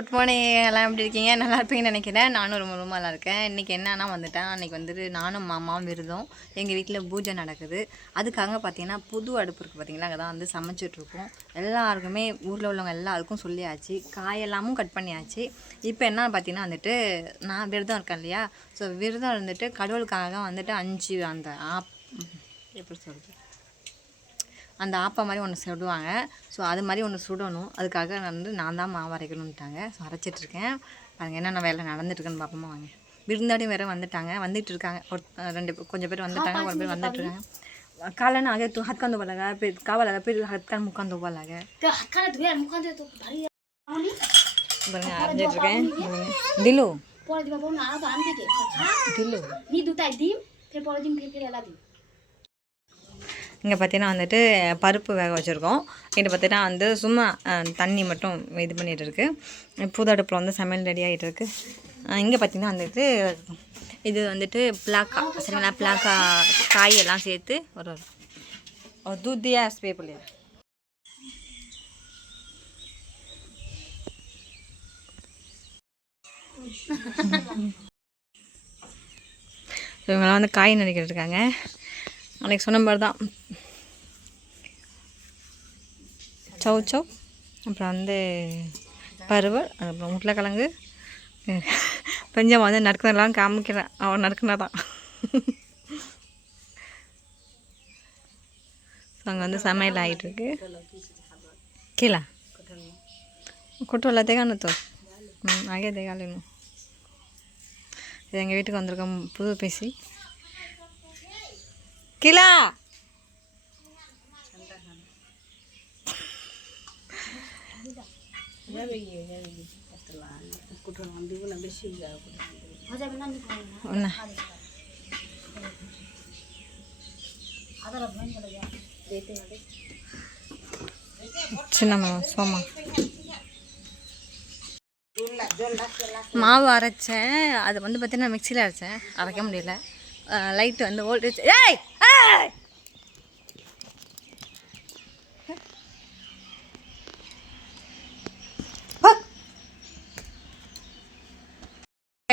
Good morning, எல்லாம் எப்படி இருக்கீங்க? நல்லா இருப்பீங்கன்னு நினைக்கிறேன். நானும் ரொம்ப ரொம்ப நல்லா இருக்கேன். இன்றைக்கி என்னன்னா வந்துட்டேன், அன்றைக்கி வந்துட்டு நானும் மாமாவும் விரதம். எங்கள் வீட்டில் பூஜை நடக்குது. அதுக்காக பார்த்தீங்கன்னா புது அடுப்பு இருக்குது பார்த்தீங்களா, அங்கே தான் வந்து சமைச்சிட்ருக்கோம். எல்லாருக்குமே ஊரில் உள்ளவங்க எல்லாருக்கும் சொல்லியாச்சு, காயெல்லாமும் கட் பண்ணியாச்சு. இப்போ என்ன பார்த்தீங்கன்னா வந்துட்டு நான் விரதம் இருக்கேன் இல்லையா, ஸோ விரதம் இருந்துட்டு கடவுளுக்காக வந்துட்டு 5 அந்த எப்படி சொல்கிறது, அந்த ஆப்பா மாதிரி ஒன்று சுடுவாங்க. ஸோ அது மாதிரி ஒன்று சுடணும். அதுக்காக நான் தான் மாவு அரைக்கணுன்ட்டாங்க. ஸோ அரைச்சிட்ருக்கேன். பாருங்கள் என்னென்ன வேலை நடந்துட்டுருக்குன்னு பார்ப்போமா வாங்க. விருந்தாடியும் வேறு வந்துட்டு இருக்காங்க. கொஞ்சம் பேர் வந்துட்டாங்க, ஒரு பேர் வந்துட்டுருக்காங்க. काला ना आगे तो हाथ कांदो वाला है, फिर कावा लगा, फिर हाथ कान मुख कांदो वाला है. तो हाथ कान तो यार मुख कांदो तो भारी आनी बरंगा अपडेट இருக்கேன். दिलो परे दिबा बोल ना आ बान के दिलो नी दुटाई दी फिर परे दिन फिर एला दी. இங்கே பார்த்தீங்கன்னா வந்துட்டு பருப்பு வேக வச்சுருக்கோம். இங்கே பார்த்தீங்கன்னா வந்து சும்மா தண்ணி மட்டும் இது பண்ணிகிட்டு இருக்குது. புது அடுப்பில் வந்து சமையல் ரெடி ஆகிட்டு இருக்குது. இங்கே பார்த்தீங்கன்னா வந்துட்டு இது வந்துட்டு பிளாக்கா, சரிங்களா, பிளாக்கா காயெல்லாம் சேர்த்து ஒரு தூத்தியா ஸ்ப்ரே பண்ணியா. இவங்கெல்லாம் வந்து காய் நினைக்கிட்டு இருக்காங்க. அன்றைக்கி சொன்ன மாதிரி தான் சவு சவ், அப்புறம் வந்து பருவல், அப்புறம் உருளைக்கிழங்கு, பஞ்சம் வந்து நறுக்கிறதெல்லாம் காமிக்கிறேன். அவன் நறுக்குனா தான். ஸோ அங்கே வந்து சமையல் ஆகிட்டுருக்கு. கீழே கொட்டோல தேகானத்தோ ஆகிய தேகாலும். இது எங்கள் வீட்டுக்கு வந்திருக்கோம் புது பேசி. கீழே சின்னம்மா சோமா மாவு அரைச்சேன். அது வந்து பார்த்தீங்கன்னா மிக்சியில் அரைச்சேன், அரைக்க முடியல. லைட்டு வந்து வோல்டேஜ்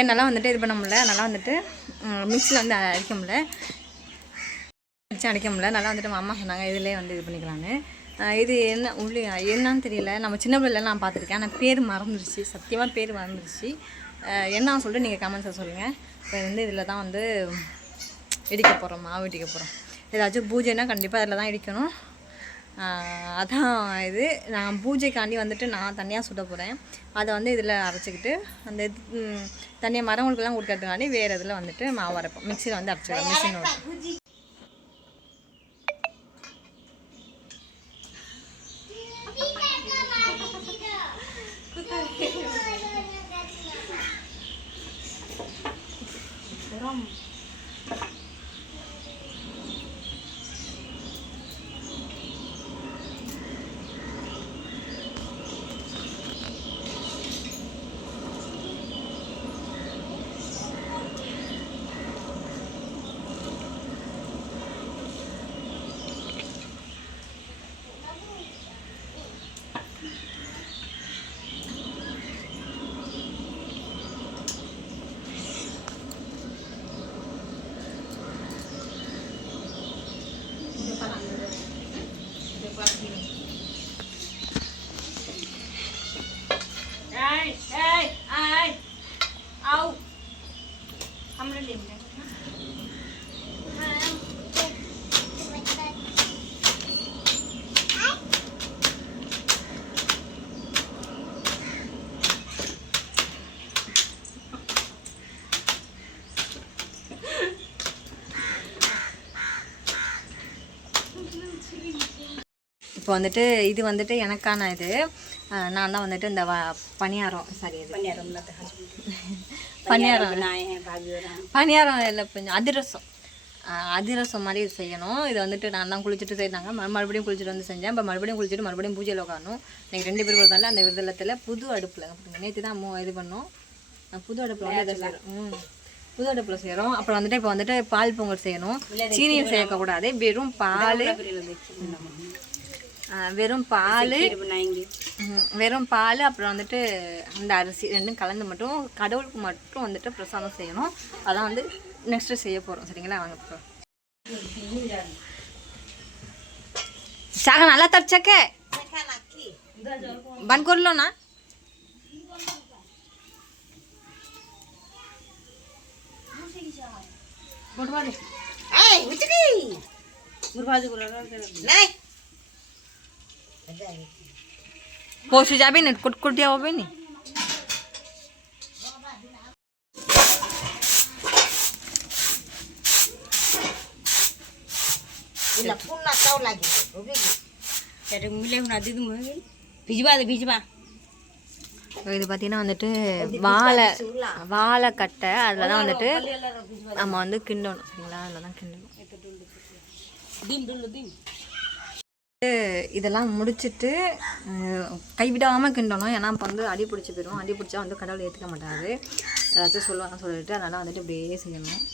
நல்லா வந்துட்டு இது பண்ண முடியல. நல்லா வந்துட்டு மிக்சியில் வந்து அரைக்க முடியல, அடிக்க முடியல. நல்லா வந்துட்டு அம்மா சொன்னாங்க இதிலே வந்து இது பண்ணிக்கலான்னு. இது என்ன உள்ளே என்னன்னு தெரியல. நம்ம சின்ன பிள்ளைலாம் நான் பார்த்துருக்கேன், ஆனால் பேர் மறந்துருச்சு, சத்தியமாக பேர் மறந்துருச்சு. என்ன சொல்லிட்டு நீங்கள் கமெண்ட்ஸை சொல்லுங்கள். இப்போ வந்து இதில் தான் வந்து இடிக்க போகிறோம், மாவு இடிக்க போகிறோம். ஏதாச்சும் பூஜைன்னா கண்டிப்பாக அதில் தான் இடிக்கணும். அதான் இது நான் பூஜைக்காண்டி வந்துட்டு நான் தனியாக சுட போகிறேன். அதை வந்து இதில் அரைச்சிக்கிட்டு அந்த இது தனியாக மரங்களுக்கெல்லாம் கொடுக்கறதுக்காண்டி வேறு இதில் வந்துட்டு மாவு அரைப்போம். மிக்சியில் வந்து அரைச்சிக்கலாம், மிஷினோட. இப்போ வந்துட்டு இது வந்துட்டு எனக்கான இது. நான் தான் வந்துட்டு இந்த பணியாரம், சாரி இது பணியாரம் இல்லை, கொஞ்சம் அதிரசம் மாதிரி செய்யணும். இது வந்துட்டு நான் தான் குளிச்சுட்டு செய்தாங்க. மறுபடியும் குளிச்சுட்டு வந்து செஞ்சேன். இப்போ மறுபடியும் குளிச்சுட்டு மறுபடியும் பூஜையில் உட்காரணும். நீங்கள் 2 பேர் இருந்தாலும் அந்த விரதத்தில் புது அடுப்பில் நேற்று தான் இது பண்ணோம். புது அடுப்பில் வந்து இதை செய்கிறோம். புது அடுப்பில் செய்கிறோம். அப்புறம் வந்துட்டு இப்போ வந்துட்டு பால் பொங்கல் செய்யணும். சீனியும் சேர்க்கக்கூடாது, வெறும் பால் வெறும் பால் வெறும் பால் அப்புறம் வந்துட்டு அந்த அரிசி ரெண்டும் கலந்து மட்டும் கடவுளுக்கு மட்டும் வந்துட்டு பிரசாதம் செய்யணும். அதான் வந்து நெக்ஸ்ட்டு செய்ய போகிறோம். சரிங்களா, வாங்க இப்போ. சாக நல்லா தப்பிச்சக்க बंद कर लो ना। পৌঁছে যাবি না, কুটকুটিয়া হবে নি। இது பார்த்தீங்கன்னா வந்துட்டு வாழைக்கட்டை அதில் தான் வந்துட்டு நம்ம வந்து கிண்டணும். சரிங்களா, அதில் தான் கிண்டணும். இதெல்லாம் முடிச்சுட்டு கைவிடாமல் கிண்டணும். ஏன்னா இப்போ வந்து அடி பிடிச்சி போயிடும். அடி பிடிச்சா வந்து கடவுள் ஏற்றுக்க மாட்டாரு, ஏதாச்சும் சொல்லுவாங்கன்னு சொல்லிட்டு அதனால் வந்துட்டு இப்படியே செய்யணும்.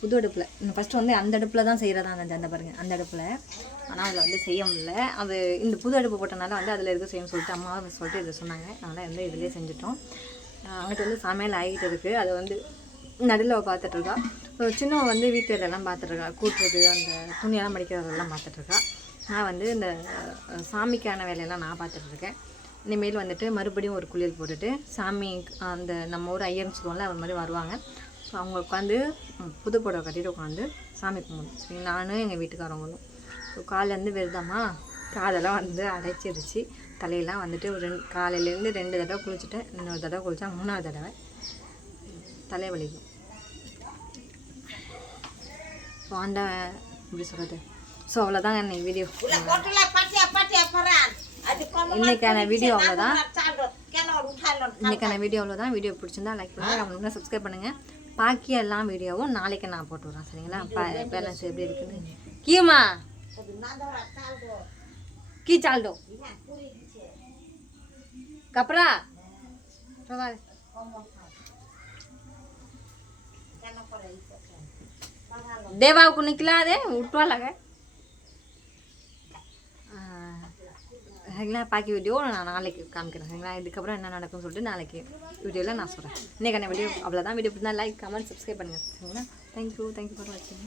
புது அடுப்பில் ஃபஸ்ட்டு வந்து அந்த அடுப்பில் தான் செய்கிறதா அந்த பாருங்கள், அந்த அடுப்பில். ஆனால் அதில் வந்து செய்ய முடியல. அது இந்த புது அடுப்பு போட்டனால வந்து அதில் இருக்க செய்யணும்னு சொல்லிட்டு அம்மா சொல்லிட்டு இதை சொன்னாங்க. அதனால் வந்து இதிலே செஞ்சுட்டோம். அங்கிட்ட வந்து சமையல் ஆகிட்டு இருக்குது. அது வந்து நடுவில் பார்த்துட்ருக்கா. சின்ன வந்து வீட்டு வேலையெல்லாம் பார்த்துட்ருக்கா, கூட்டுறது அந்த துணியெல்லாம் மடிக்கிறதெல்லாம் பார்த்துட்ருக்கா. நான் வந்து இந்த சாமிக்கான வேலையெல்லாம் நான் பார்த்துட்ருக்கேன். இனிமேல் வந்துட்டு மறுபடியும் ஒரு குளியல் போட்டுட்டு சாமி அந்த நம்ம ஊர் ஐயர்னு சொல்லுவோம்ல, அது மாதிரி வருவாங்க. ஸோ அவங்க உட்காந்து புது புடவை கட்டிட்டு உட்காந்து சாமி கும்பிடணும். சரி, நானும் எங்கள் வீட்டுக்காரவங்களும். ஸோ காலையிலேருந்து விரதமா காலெல்லாம் வந்து அடைச்சிருச்சு. தலையெல்லாம் வந்துட்டு ஒரு காலையிலேருந்து 2 தடவை குளிச்சுட்டேன். இன்னொரு தடவை குளித்தா 3ஆவது தடவை தலை வலிக்கும். ஸோ ஆண்டவன் இப்படி சொல்கிறது. ஸோ அவ்வளோதாங்க இன்னைக்கு வீடியோ. இன்றைக்கான வீடியோ அவ்வளோதான். வீடியோ பிடிச்சிருந்தா லைக் பண்ணுங்கள், அவங்க சப்ஸ்கிரைப் பண்ணுங்கள். பாக்கி எல்லாம் வீடியோவும் நாளைக்கு நான் போட்டு விட்றேன். சரிங்களா, பேலன்ஸ் எப்படி இருக்குன்னு. கியுமா की चाल दो कपड़ा देवा को निकला दे उठवा लगा சரிங்களா. பாக்கி வீடியோ நான் நாளைக்கு காமிக்கிறேன். சரிங்களா, இதுக்கப்புறம் என்ன நடக்கும்னு சொல்லிட்டு நாளைக்கு வீடியோவில் நான் சொல்கிறேன். இன்றைக்கான வீடியோ அவ்வளோதான். வீடியோ பிடிச்சா லைக், கமெண்ட், சப்ஸ்கிரைப் பண்ணுங்கள். சரிங்களா, தேங்க்யூ ஃபார் வாட்சிங்.